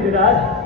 Viraj.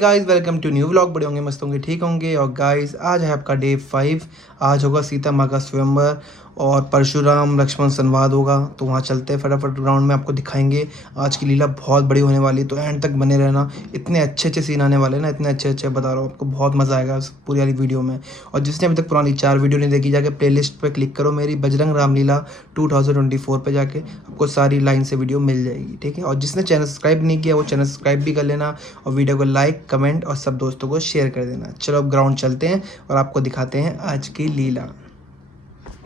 Guys welcome to new vlog. बड़े होंगे, मस्त होंगे, ठीक होंगे। और गाइस आज है आपका डे 5। आज होगा सीता माँ का स्वयंवर और परशुराम लक्ष्मण संवाद होगा। तो वहाँ चलते हैं, फटाफट ग्राउंड में आपको दिखाएंगे। आज की लीला बहुत बड़ी होने वाली है, तो एंड तक बने रहना। इतने अच्छे सीन आने वाले हैं ना, इतने अच्छे बता रहा हूँ आपको, बहुत मज़ा आएगा इस पूरी वाली वीडियो में। और जिसने अभी तक पुरानी 4 वीडियो नहीं देखी, जाके प्लेलिस्ट पे क्लिक करो मेरी बजरंग रामलीला 2024 पे जाके आपको सारी लाइन से वीडियो मिल जाएगी, ठीक है। और जिसने चैनल सब्सक्राइब नहीं किया वो चैनल सब्सक्राइब भी कर लेना, और वीडियो को लाइक कमेंट और सब दोस्तों को शेयर कर देना। चलो अब ग्राउंड चलते हैं और आपको दिखाते हैं आज की लीला।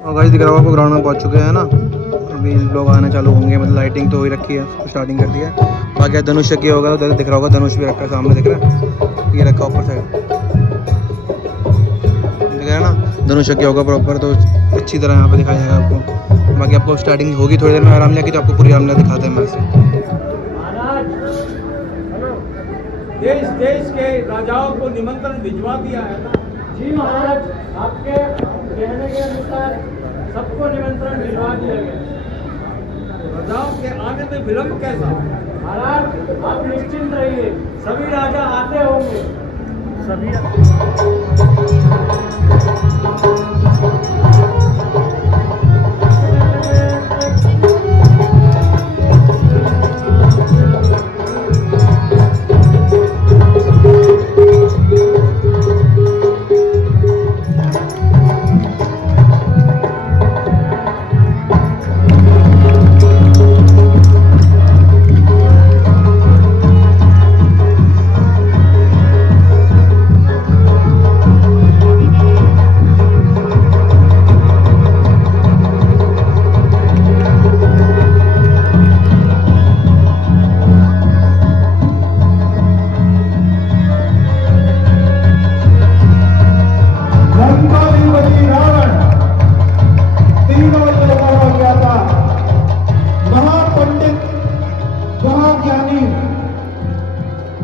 और गाइस दिख रहा होगा आपको, ग्राउंड में पहुंच चुके हैं ना। अभी लोग आने चालू होंगे, मतलब लाइटिंग तो हो ही रखी है, स्टार्टिंग कर दी है। बाकी धनुष किया होगा तो दिख रहा होगा, धनुष भी रखा है सामने, दिख रहा है, ये रखा ऊपर साइड, दिख रहा है ना, धनुष किया होगा प्रॉपर। तो अच्छी तरह यहाँ पे दिखाया जाएगा आपको। बाकी आपको स्टार्टिंग होगी थोड़ी देर में रामलीला की, तो आपको पूरी रामलीला दिखाते हैं मैं से। देश देश के राजाओं को निमंत्रण भिजवा दिया है ना? जी महाराज, आपके कहने के अनुसार सबको निमंत्रण भिजवा दिया गया। राजाओं के आने में विलंब कैसा? महाराज आप निश्चिंत रहिए, सभी राजा आते होंगे। सभी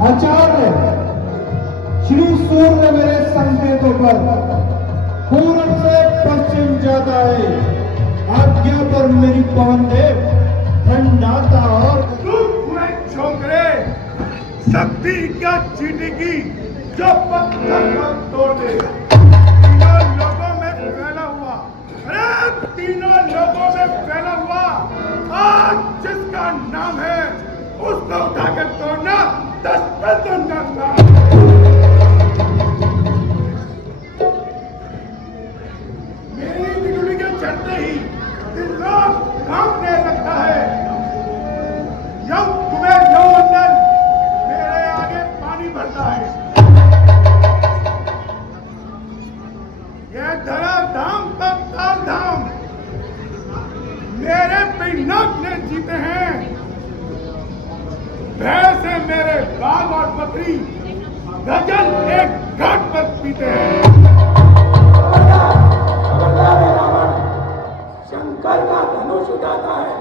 आचार्य श्री सूर्य मेरे संकेतों पर पूरब से पश्चिम जाता है। आज्ञा पर मेरी पवन देव ठंडाता और छोकरे शक्ति क्या चीटेगी जो पत्थर को तोड़ दे। तीनों लोगों में फैला हुआ, अरे तीनों लोगों में फैला हुआ आज जिसका नाम है उसको उठाकर तोड़ना 10 पैसों का काम। मेरी बिजली के चढ़ते ही दिल कांपने लगता है। यम तुम्हें यौवनदल मेरे आगे पानी भरता है। यह धरा धाम पर ताल धाम मेरे पिनाक ने जीते हैं। भैंसे मेरे बाल और बकरी गजल एक घाट पर पीते हैं। शंकर का धनुष उठाता है,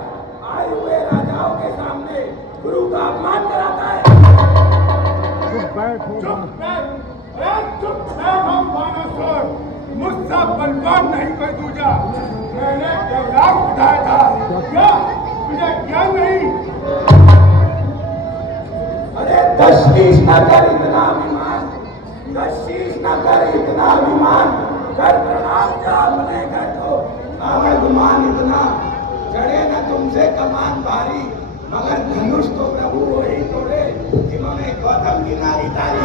आए हुए राजाओं के सामने गुरु का अपमान कराता है। चुप बैठो बानासुर, मुझसे बलवान नहीं कोई दूजा। मैंने कैलाश उठाया था, क्या तुझे क्या नहीं? अरे तशवीश न कर इतना अभिमान, तशवीश न कर इतना अभिमान, कर प्रणाम जा अपने घर को। गुमान इतना चढ़े न तुमसे कमान भारी, मगर धनुष तो प्रभु वही तोड़े जिन्होंने गौतम की नारी तारी।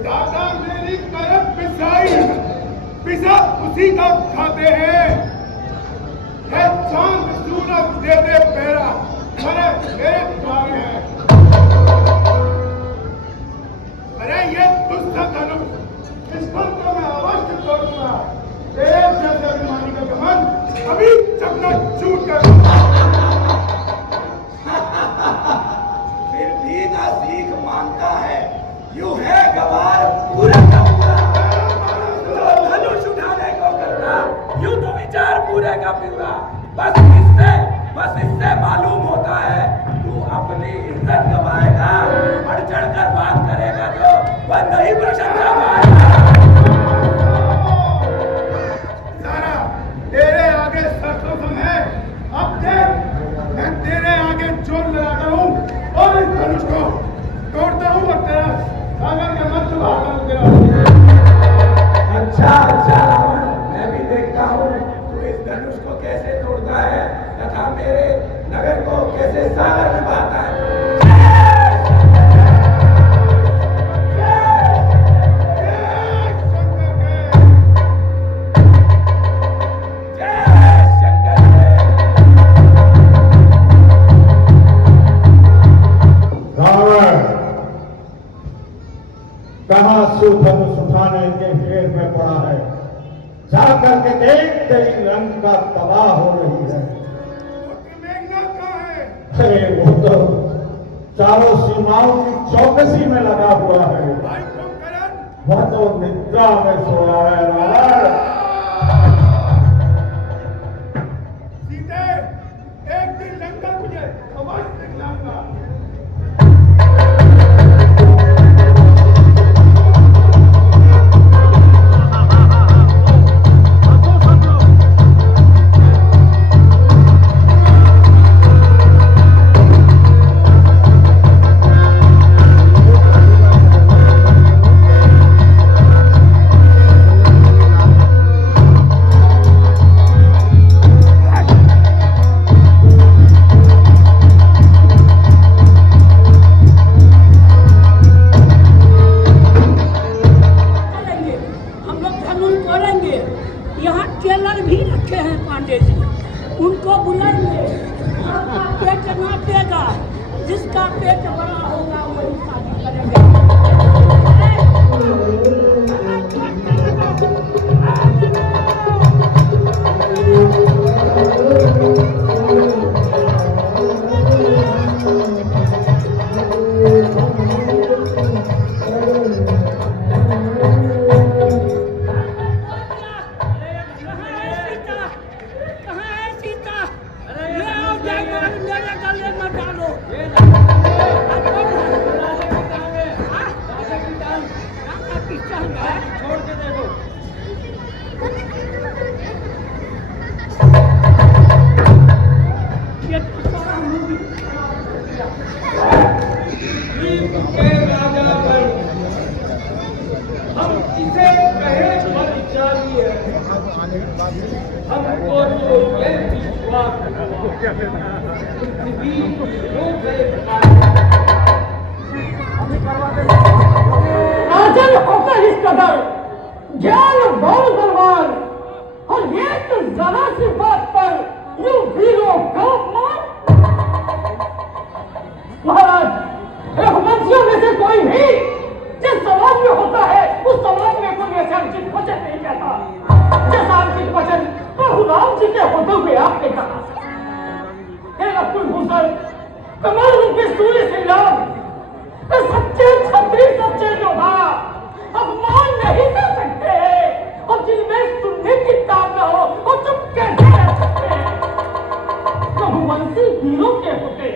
दादा मेरी करम पिसाई, पिसा उसी का खाते हैं। है चांद सूरज दे दे पेरा, मेरे द्वारे है। अरे ये दुष्ट धनुष, इस पर तो मैं अवश्य तोड़ूंगा। तेरे जैसे अभिमानी का गमन अभी चकनाचूर कर दूंगा। फिर भी ना सीख मानता है, यूं है गवार पूरा का पूरा। धनुष कैसे सागर निभाता है। कहाँ धनुष उठाने के फेर में पड़ा है, जाकर के देख तेरी लंका तबाह हो रही है। अरे वो तो चारों सीमाओं की चौकसी में लगा हुआ है, वह तो निद्रा में सोया है। रावण सीधे एक दिन लंका तुझे अवश्य दिखलाऊंगा। यहाँ टेलर भी रखे हैं पांडे जी, उनको बुलाएंगे। जिसका पेट नापेगा, जिसका पेट बड़ा होगा वही शादी करेंगे। हमको तो ये विश्वास आजल होकर इस कदर ज्ञान बल बलवान और ये तो जरा सी बात पर यूं वीरों का अपमान। महाराज रघुवंशियों में से कोई भी जिस समाज में होता है उस समाज में कोई ऐसा उचित वचन नहीं कहता जैसा उचित वचन प्रभु राम जी के होते हुए आपने कहा। हे अब्दुल भूषण कमल रूप के सूर्य श्री राम सच्चे छत्री सच्चे योद्धा अब मान नहीं कर सकते हैं और जिनमें सुनने की ताक न हो और चुप कैसे रह सकते हैं। रघुवंशी वीरों के होते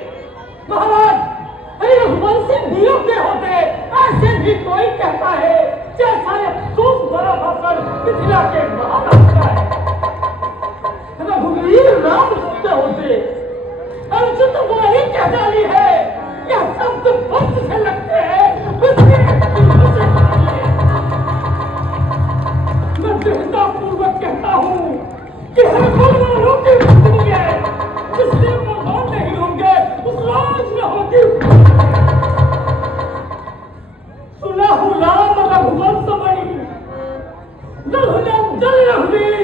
महाराज, अरे रघुवंशी वीरों के होते ऐसे भी कोई कहता है जैसा अफसोस भरा भाषण मिथिला के महाराजा है। रघुवीर राम के होते अनुचित वही कह डाली है, यह शब्द पंथ से लगते हैं। मैं दृढ़ता पूर्वक कहता हूँ कि हर बलवानों की पत्नी है, जिससे बलवान नहीं होंगे उस राज में होगी। सुना हूँ राम रघुवंशमणि दलहनम दल रघुवीर,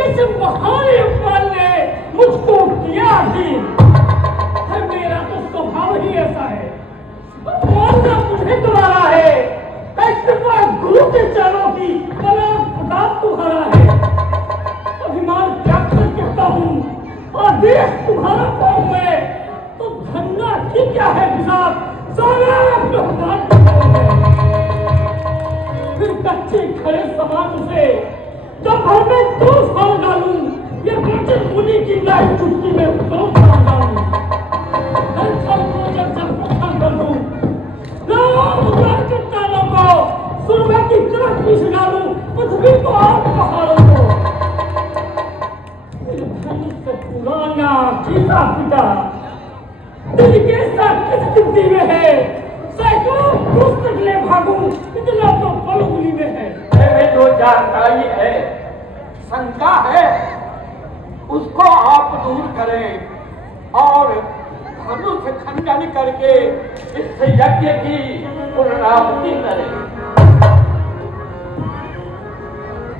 इस महान युगपाल ने मुझको किया ही। मेरा तो स्वभाव ही ऐसा है, मानना मुझे तुम्हारा है, कृपा गुरु के चरणों की बना खुदा तुम्हारा है। अभिमान त्याग कर कहता हूँ आदेश तुम्हारा पाऊं मैं तो धन्ना की क्या है विशाप सारा भगवान फिर कच्चे खड़े समाज से जब भर में 2 साल डालूं ये वचन मुनि की लाइफ चुटकी में 2 साल डालूं की तरफ पिछड़ा लूं पृथ्वी को आप पहाड़ों को से पुराना गीता पिता दिल के साथ किस स्थिति में है, सैकड़ों पुस्तक ले भागूं इतना तो पलगुली में है। में जो जानकारी है शंका है उसको आप दूर करें और धनुष खंडन करके इस यज्ञ की पूर्णाहुति करें।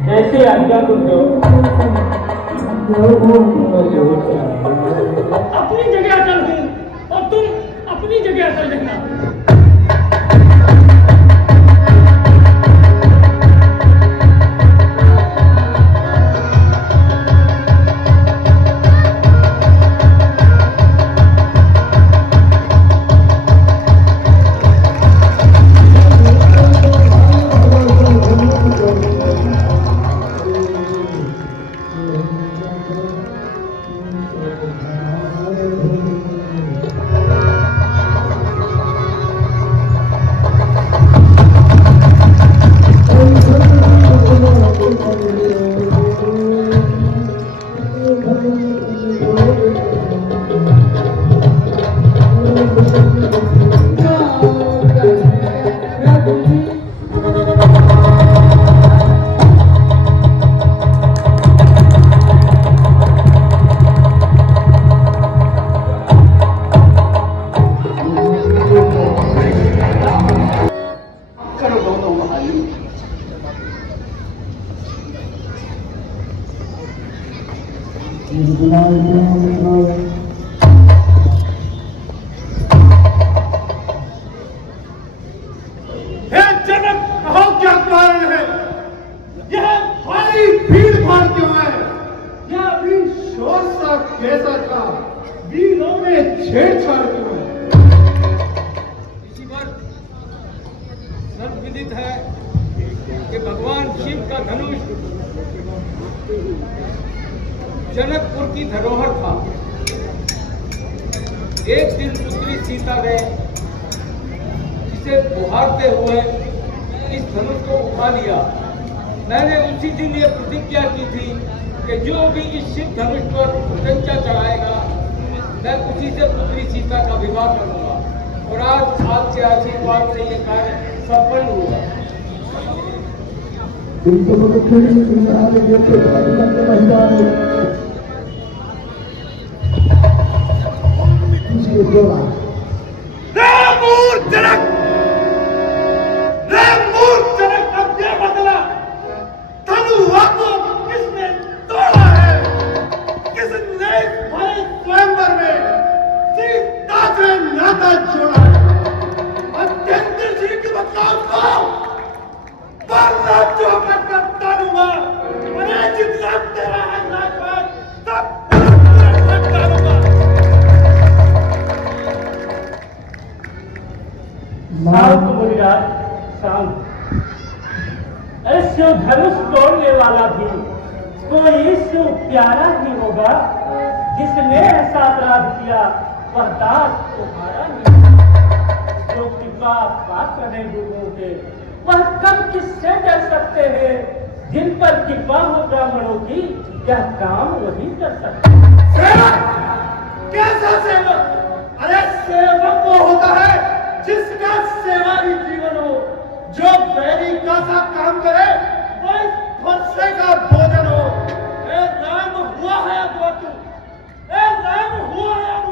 जैसे आज्ञा गुरु। अपनी जगह अटल हूँ और तुम अपनी जगह अटल रहना। हे जनक, कहो क्या कारण है? यह भारी भीड़ भाड़ क्यों है? यह अभी शोर सा कैसा था? वीरों में छेड़छाड़ क्यों है? इसी पर सर्वविदित है कि भगवान शिव का धनुष जनकपुर की धरोहर था। एक दिन पुत्री सीता ने इसे बुहारते हुए इस धनुष को उठा लिया। मैंने उसी दिन ये प्रतिज्ञा की थी कि जो भी इस शिव धनुष पर कंचा चढ़ाएगा मैं उसी से पुत्री सीता का विवाह करूंगा। और आज आपके आशीर्वाद से ये कार्य सफल हुआ। अब ये बदला धनुआ को किसने तोड़ा है? किसने भरे स्वयंवर में सीता से नाता जोड़ा है? अत्यंत जी की बदलाव को बदला जो मैं तनुआ अरे जितना तेरा है नाचवान तब शांत मुनिराज, शांत। शिव धनुष तोड़ने वाला भी कोई शिव प्यारा ही होगा। जिसने ऐसा अपराध किया वह दास तुम्हारा नहीं। जो कृपा पात्र है गुरुओं के वह कब किससे डर सकते हैं? जिन पर कृपा हो ब्राह्मणों की यह काम वही कर सकते हैं। सेवक, कैसा सेवक? अरे सेवक वो होता है जिसका सेवा ही जीवन हो, जो बैरी का सा काम करे वो इस फरसे का भोजन हो। ए राम हुआ है अब तू, ए राम हुआ है अब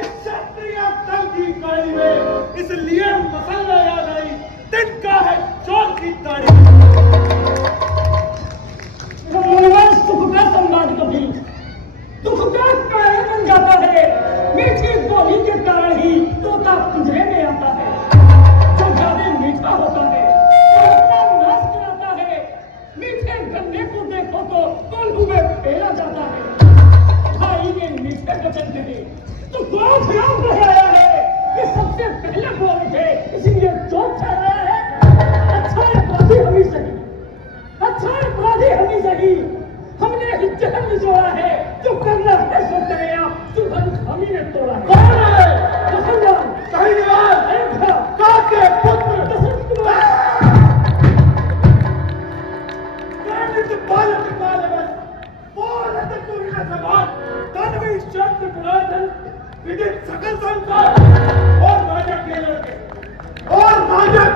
इस क्षत्रिय दल की गाड़ी में, इसलिए मसला याद आई तिनका है चोर की दाढ़ी। सुख का सम्मान कभी दुख का कारण बन जाता है। मीठी बोली के कारण ही तोता पिंजरे में आता है। जो ज्यादा मीठा होता है वो अपना नाश कराता है। मीठे गन्ने को देखो तो कोल्हू में फेरा जाता है। भाई ने मीठे वचन कहे तो क्रोध राम बढ़ाया है। ये सबसे पहले बोल थे इसलिए चोट ठहराया है। अच्छा अपराधी हमी सही, अच्छा अपराधी हमी सही। हमने ही जहर निचोड़ा है, जो करना है सो करे आप। सुधन हमी ने तोड़ा है। कौन है? मुसलमान कहीवाल अयोध्या काके पुत्र दशरथ कुमार। ज्ञानित बालक बालवत बोलत तुहिन समान तन्वी शब्द पुरातन विदित सकल संसार। और राजा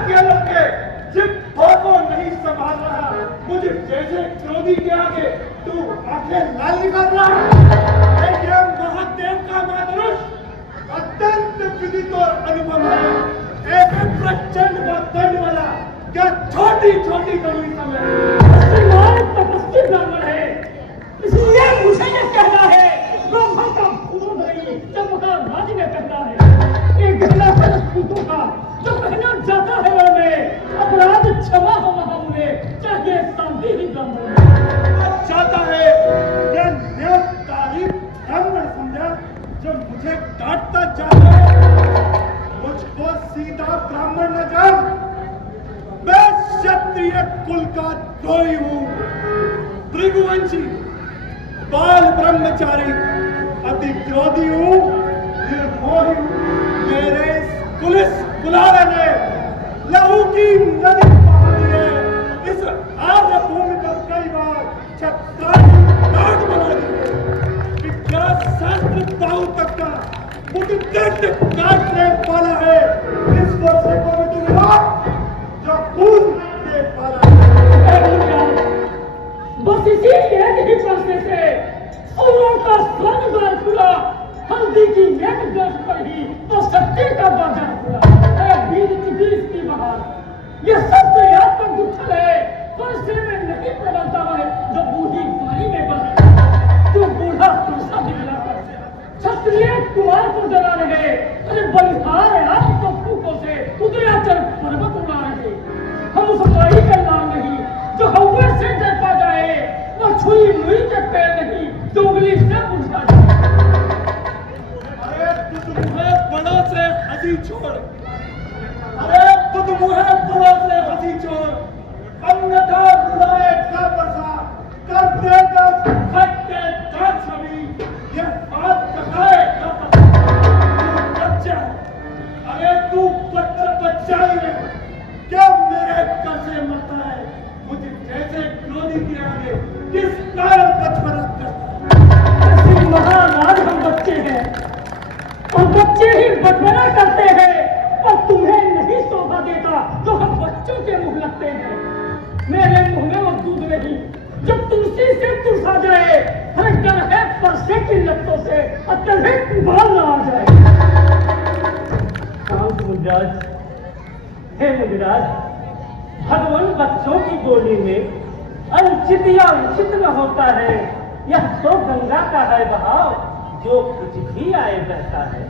के लड़के जिन को नहीं संभाल रहा, मुझे जैसे क्रोधी के आगे तू आंखें लाल निकाल रहा है। ये महादेव का मातरुष मुझे डांटता जाता है। मुझको सीधा ब्राह्मण न जान, मैं क्षत्रिय कुल का द्रोही हूं, भृगुवंशी, बाल ब्रह्मचारी, अति क्रोधी हूं, निर्मोही हूं। मेरे पुलिस कुलारे ने लहू की नदी बहा दी है। इस आर्य भूमि पर कई बार छत्राई काट बना दी है। विज्ञान शास्त्र दाऊ तक का मुझदंड काटने वाला है। इस वर्ष को भी दूंगा जो खून के वाला है। बस इसीलिए नहीं प्रश्न से औरों का स्वर्ग द्वार खुला, हल्दी की नेक दर्श पड़ी तो सत्य का बाजार खुला। बीज की बहार ये सब तो याद पर गुत्थल है, परसे में नहीं प्रबलता है जो बूढ़ी पानी में बने, जो बूढ़ा तुलसा दिखला कर क्षत्रिय कुमार को डरा रहे। अरे बलिहार है आप तो फूकों से उदयाचल पर्वत उड़ा रहे। हम उस माई का नाम नहीं जो हवा से डर पा जाए, वह छुई मुई के पैर नहीं जो उंगली से बुझा जाए। अरे तुझ मुहे बड़ा से हंसी छोड़, अरे तुझ मुहे बड़ा से हंसी छोड़, अन्यथा बुलाए का बसा कर देगा खट्टे दांत सभी। ये बात कहाए का बच्चा, अरे तू बच्चा ही है क्या मेरे घर से मरता है। मुझे जैसे क्रोधी के आगे किस कारण बचपना करता है। महाराज हम बच्चे हैं और बच्चे ही बचपना करते हैं, और तुम्हें नहीं शोभा देता जो हम बच्चों के मुंह लगते हैं। मेरे मुंह में वो दूध नहीं जब तुलसी से तुलसा जाए, हर डर है परसे की लत्तों से और तलहे उबाल न आ जाए। मुंजाज हे मुंजाज, भगवान बच्चों की बोली में अनुचित या उचित न होता है। यह तो गंगा का है बहाव जो कुछ भी आए बहता है।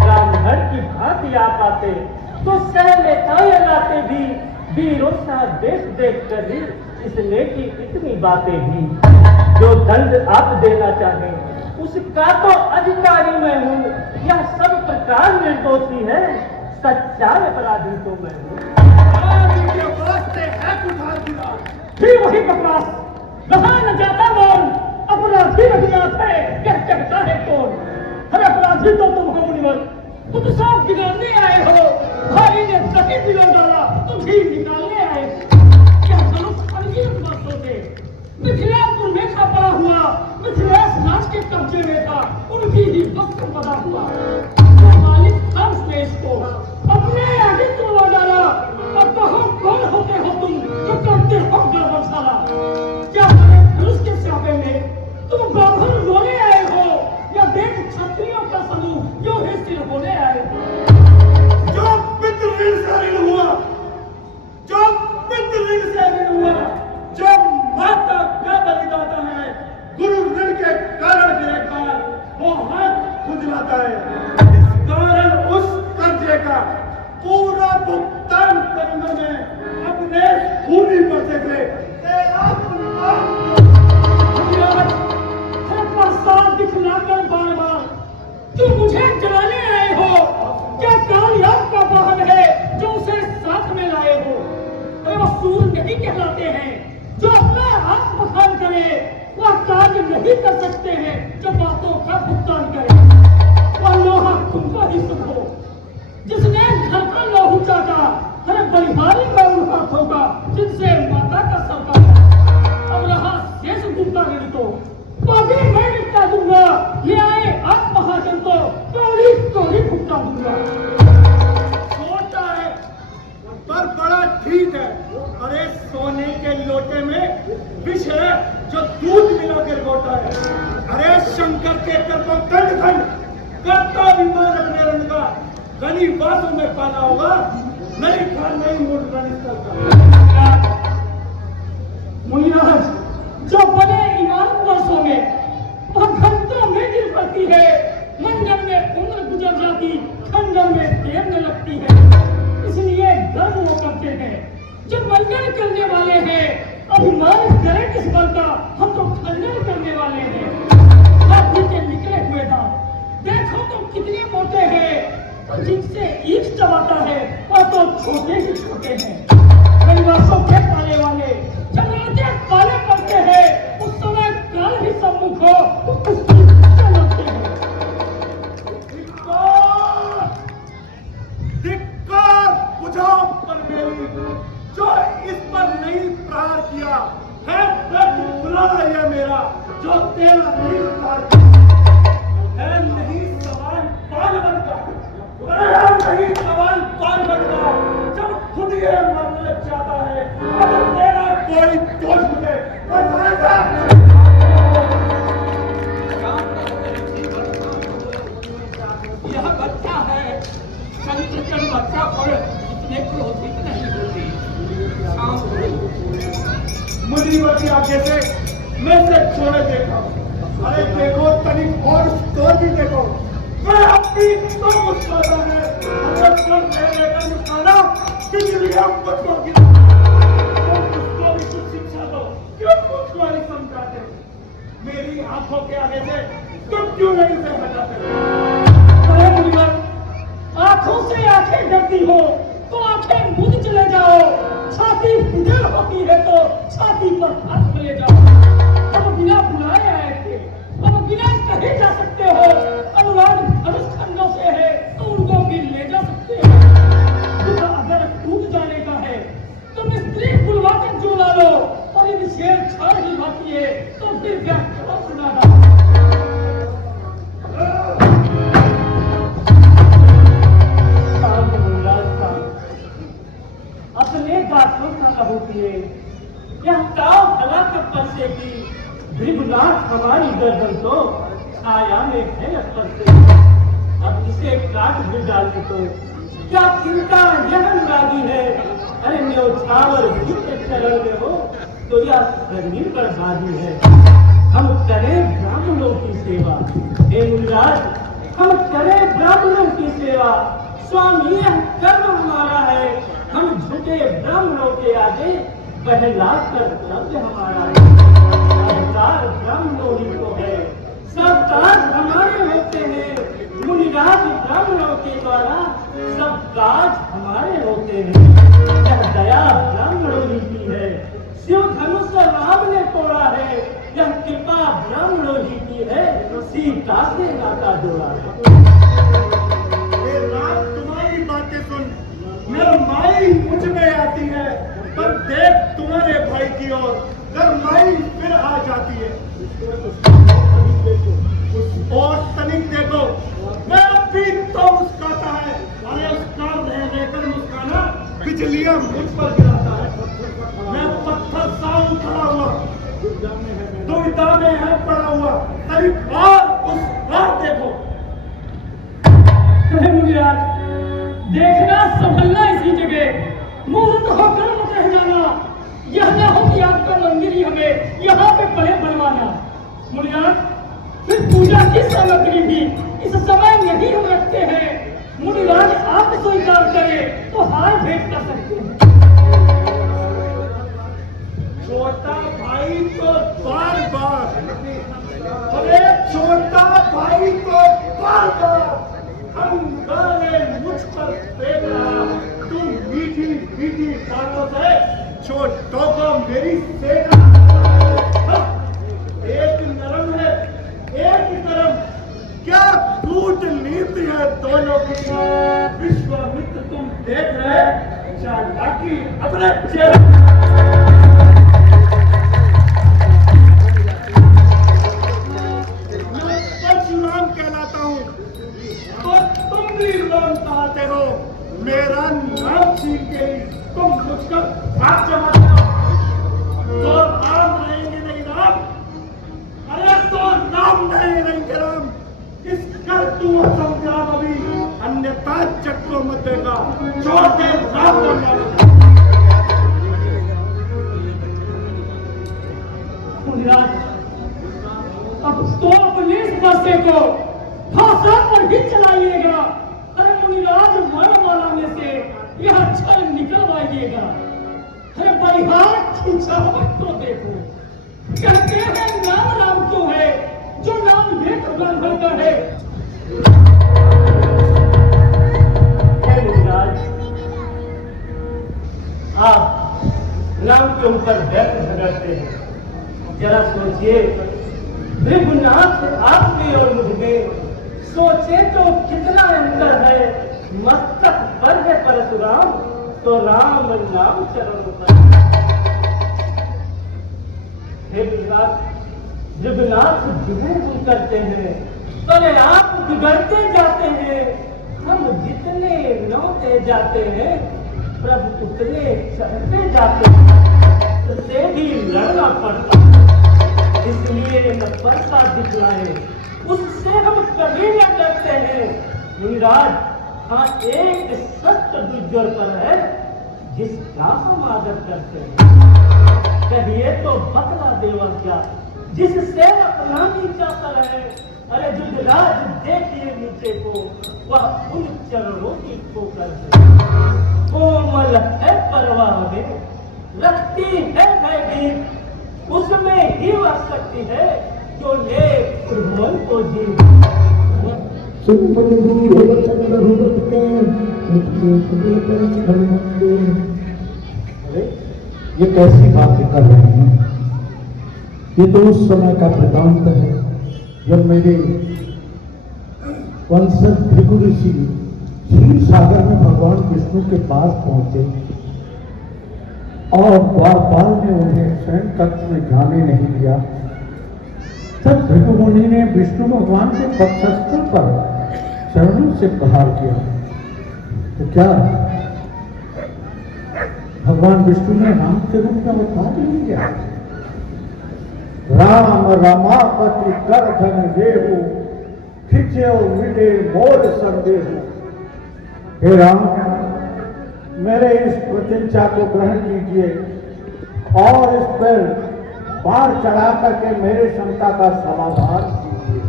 ब्राह्मण की भांति आप आते तो सह लेता या लाते भी, वीरों सा देश देख कर ही इसने की इतनी बातें भी। जो दंड आप देना चाहें उसका तो अधिकारी मैं हूँ, यह सब प्रकार निर्दोषी है, सच्चा अपराधी तो मैं हूँ। के वास्ते है कुठार की बात। फिर वही बकवास, रहा न जाता मौन, अपराधी रघुनाथ है क्या कहता है कौन। हर अपराधी तो तुम हो मुनिवर, तुम सब गिराने आए हो। भाई ने सभी दिलों डाला, तुम भी निकालने आए हो। क्या धनुष अनगिनत वर्षों से मिथिलापुर में था पड़ा हुआ, मिथिलेश राज के कब्जे में था, उनकी ही वस्त्र बना हुआ। तो मालिक था उसने इसको अपने आगे तोड़ा डाला। और कहो कौन होते हो तुम जो करते हो गड़बड़ साला। क्या हमें धनुष के स्यापे में तुम ब्राह्मण रोने आए हो, या देख क्षत्रियों का समूह यो ही सिर होने आए हो। जो पितृऋण से ऋण हुआ, जो पितृऋण से ऋण हुआ, जो माता का बलिदाता है, गुरु ऋण के कारण फिर एक बार वो हाथ खुजलाता है। इस कारण उस कर्जे का पूरा भुगतान करने में अपने खूनी बचे से तेरा प्रसाद दिखलाकर बार बार तुम मुझे जलाने आए हो। क्या कामयाब का वाहन है जो उसे साथ में लाए हो। अरे वो सूर नहीं कहलाते हैं जो अपना हाथ बखान करे, वह कार्य नहीं कर सकते हैं जो बातों का भुगतान करे। वह लोहा तुमको ही सुख हो जिसने घर का लोहू चाटा, हर बलिहारी का उन हाथों का जिनसे माता का सर काटा। अब रहा शेष दूसरा ऋण तो बाकी मैं निपटा दूंगा, ये आए आप महाजन तो कौड़ी भुगता दूंगा। छोटा है पर बड़ा ठीक है। अरे सोने के लोटे में विष है जो दूध मिलाकर गोटा है। अरे शंकर के कर को खंड खंड करता विमान अपने रंग का गली बातों में पाना होगा, नहीं खा नहीं मूड रनिस्तर का। मुनिराज जो बड़े ईमान वर्षों में वह घंटों में गिर पड़ती है, मंजन में उम्र गुजर जाती, खंडन में देर न लगती है। इसलिए गर्व वो करते हैं जो मंजन करने वाले हैं, अभिमान करे किस बल का, हम तो खंडन करने वाले हैं। हाथी के निकले हुए दांत देखो छोटे ही छोटे हैं। रविवासों के पाने वाले जब राजे पाले पड़ते हैं उस समय काल ही सम्मुख हो उसकी चलते हैं। धिक्कार बुझाओ पर मेरी जो इस पर नहीं प्रहार किया है, व्रत बुलाना यह मेरा जो तेरा नहीं उतार है। नहीं सवाल पालवन का, नहीं सवाल पालवन का, जब खुद ये मरना चाहता है अब तेरा कोई दोष मुझे बताएगा। यह बच्चा है संचलन बच्चा पर इतने क्रोधित नहीं होती। मुनीवर की आगे से मैं से छोड़े देखा। अरे देखो तनिक और स्टोर भी देखो, मैं अपनी तो मुस्कुराता है। अरे पर मैं लेकर मुस्कुराना बिजली हम बच्चों की उसको भी कुछ शिक्षा दो। क्यों मुस्कुरानी समझाते हो? मेरी आंखों के आगे से तुम क्यों नहीं से हटाते हो? अरे मुनीवर, आंखों से आंखें डरती हो तो आंखें बुझ चले जाओ। छाती बुझल होती है तो छाती पर हाथ ले जाओ। अब बिना बुलाए आए थे, अब बिना कहे जा सकते हो। अनुराग धनुष खंडों से है तो उनको भी ले जा सकते हो। दुख अगर टूट जाने का है तो मिस्त्री बुलवा कर जोड़ा लो और यदि शेर छाड़ ही बाकी है तो फिर क्या सुना था। अपने दांतों का लहू पिए यह ताव भला के परसे की भृगुनाथ हमारी गर्दन तो छाया में है स्पर्श। अब इसे काट भी डाले तो क्या चिंता यह अनुरागी है। अरे न्योछावर भी चरण में हो तो यह शरीर बर्बादी है। हम करें ब्राह्मणों की सेवा, हे मुनिराज हम करें ब्राह्मणों की सेवा। स्वामी यह कर्म हमारा है, हम झुके ब्राह्मणों के आगे पहला कर्तव्य हमारा है। अधिकार ब्राह्मणों ही को है, सब काज हमारे होते हैं। मुनिराज ब्राह्मणों के द्वारा सब काज हमारे होते हैं। यह दया ब्राह्मणों ही की है, शिव धनुष राम ने तोड़ा है। यह कृपा ब्राह्मणों ही की है, सीता से नाता जोड़ा है। रात तुम्हारी बातें सुन नरमाई मुझ में आती है, पर देख तुम्हारे भाई की ओर नरमाई फिर आ जाती है। और तनिक देखो मैं अभी तो मुस्कुराता है। अरे उसका रह रहकर मुस्कुराना बिजलियां मुझ पर गिराता है। मैं पत्थर सा खड़ा हुआ दुविधा में है पड़ा हुआ। तनिक और उस बात देखो। मुनिराज देखना संभलना इसी जगह, मुहूर्त होकर मत रह जाना। यह न हो कि आपका मंदिर ही हमें यहाँ पे पड़े बनवाना। मुनिराज फिर पूजा की सामग्री भी इस समय नहीं हम रखते हैं। मुनिराज आप स्वीकार करें तो हार भेंट कर सकते हैं। छोटा भाई तो बार बार, अरे छोटा भाई तो बार बार अंगारे मुझ पर फेंक रहा। तुम मीठी मीठी बातों से छोटों को मेरी सेना। एक नरम है एक नरम, क्या कूट नीति है दोनों की। विश्वामित्र तुम देख रहे चालाकी अपने चेहरे। हो मेरा नाम छीन के तुम मुझको हाथ जमाते हो। तो नाम रहेंगे नहीं राम, अरे तो नाम नहीं रहेंगे राम। इसका तू संग्राम अभी अन्यथा चक्रों मत देगा। छोड़ दे राम को मारो। अब तो अपने इस बस्ते को भाषा पर ही चलाइएगा। अरे मुनिराज वर्णमाला में से यह अक्षर निकलवाइएगा। अरे परिवार खिंचावट तो देखो, कहते हैं नाम राम क्यों है, जो नाम लेकर ब्राह्मण का है। मुनिराज तुम पर व्यर्थ झगड़ते हैं। जरा सोचिए, भृगुनाथ आपकी और मुझ में सोचे तो कितना अंतर है। मस्तक पर है परशुराम, तो राम नाम चरणों पर। जगन्नाथ जुगुन करते हैं, अरे आप बिगड़ते जाते हैं। हम जितने नौते जाते हैं, प्रभु उतने चढ़ते जाते हैं। उससे भी लड़ना पड़ता है, इसलिए न परसा दिखलाए, उससे हम कभी न डरते हैं। युवराज, हाँ एक सख्त दुर्जोर पर है, जिसका हम आदर करते हैं। कहिए तो बतला देवर क्या, जिससे अपना नीचा कर है। अरे युवराज देखिए नीचे को, वह उन चरणों की ठोकर है। कोमल है परवाह में, रखती है भयभीत, उसमें ही वह शक्ति है जो ले त्रिभुवन को जीत। अरे ये कैसी बातें कर रहे हैं? ये तो उस समय का वृतांत है जब मेरे वंशज भृगु ऋषि क्षीर सागर में भगवान विष्णु के पास पहुंचे और द्वारपाल ने उन्हें शयन कक्ष में जाने नहीं दिया। तब भृगु मुनि ने विष्णु भगवान के वक्षस्थल पर चरणों से प्रहार किया। तो क्या भगवान विष्णु ने राम के रूप में अवतार नहीं किया? राम रमापति कर धन देहु, खिंचे मिटे मोर संदेहु। हे राम, मेरे इस प्रतीक्षा को ग्रहण कीजिए और इस पर बाढ़ चढ़ा करके मेरे शंका का समाधान कीजिए।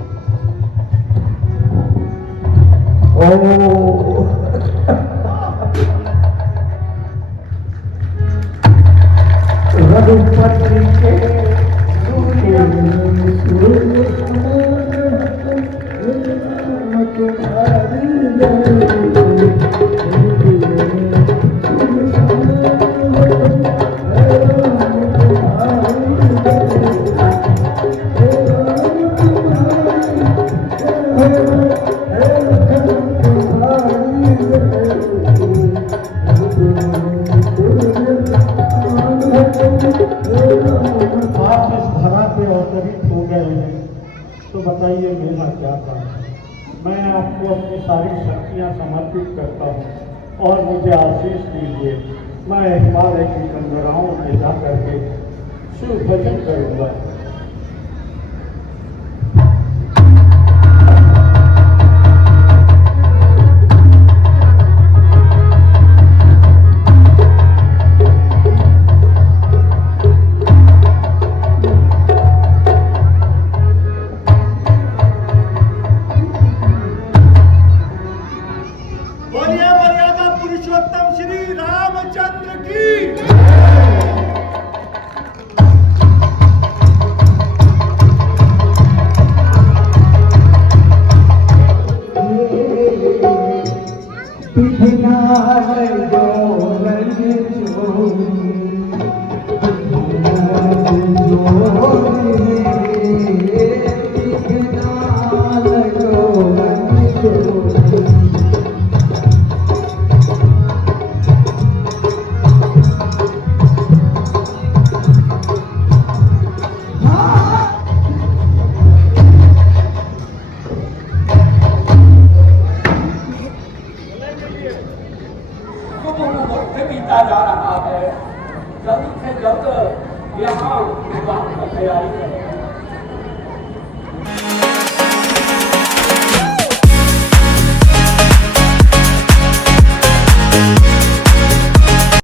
रघुपति के तो बताइए मेरा क्या काम है? मैं आपको अपनी सारी शक्तियाँ समर्पित करता हूँ और मुझे आशीष दीजिए। मैं हिमालय की कंदराओं में जा करके शिव भजन करूँगा। जा रहा है, जल्द से जल्द यहाँ विवाह की तैयारी करें।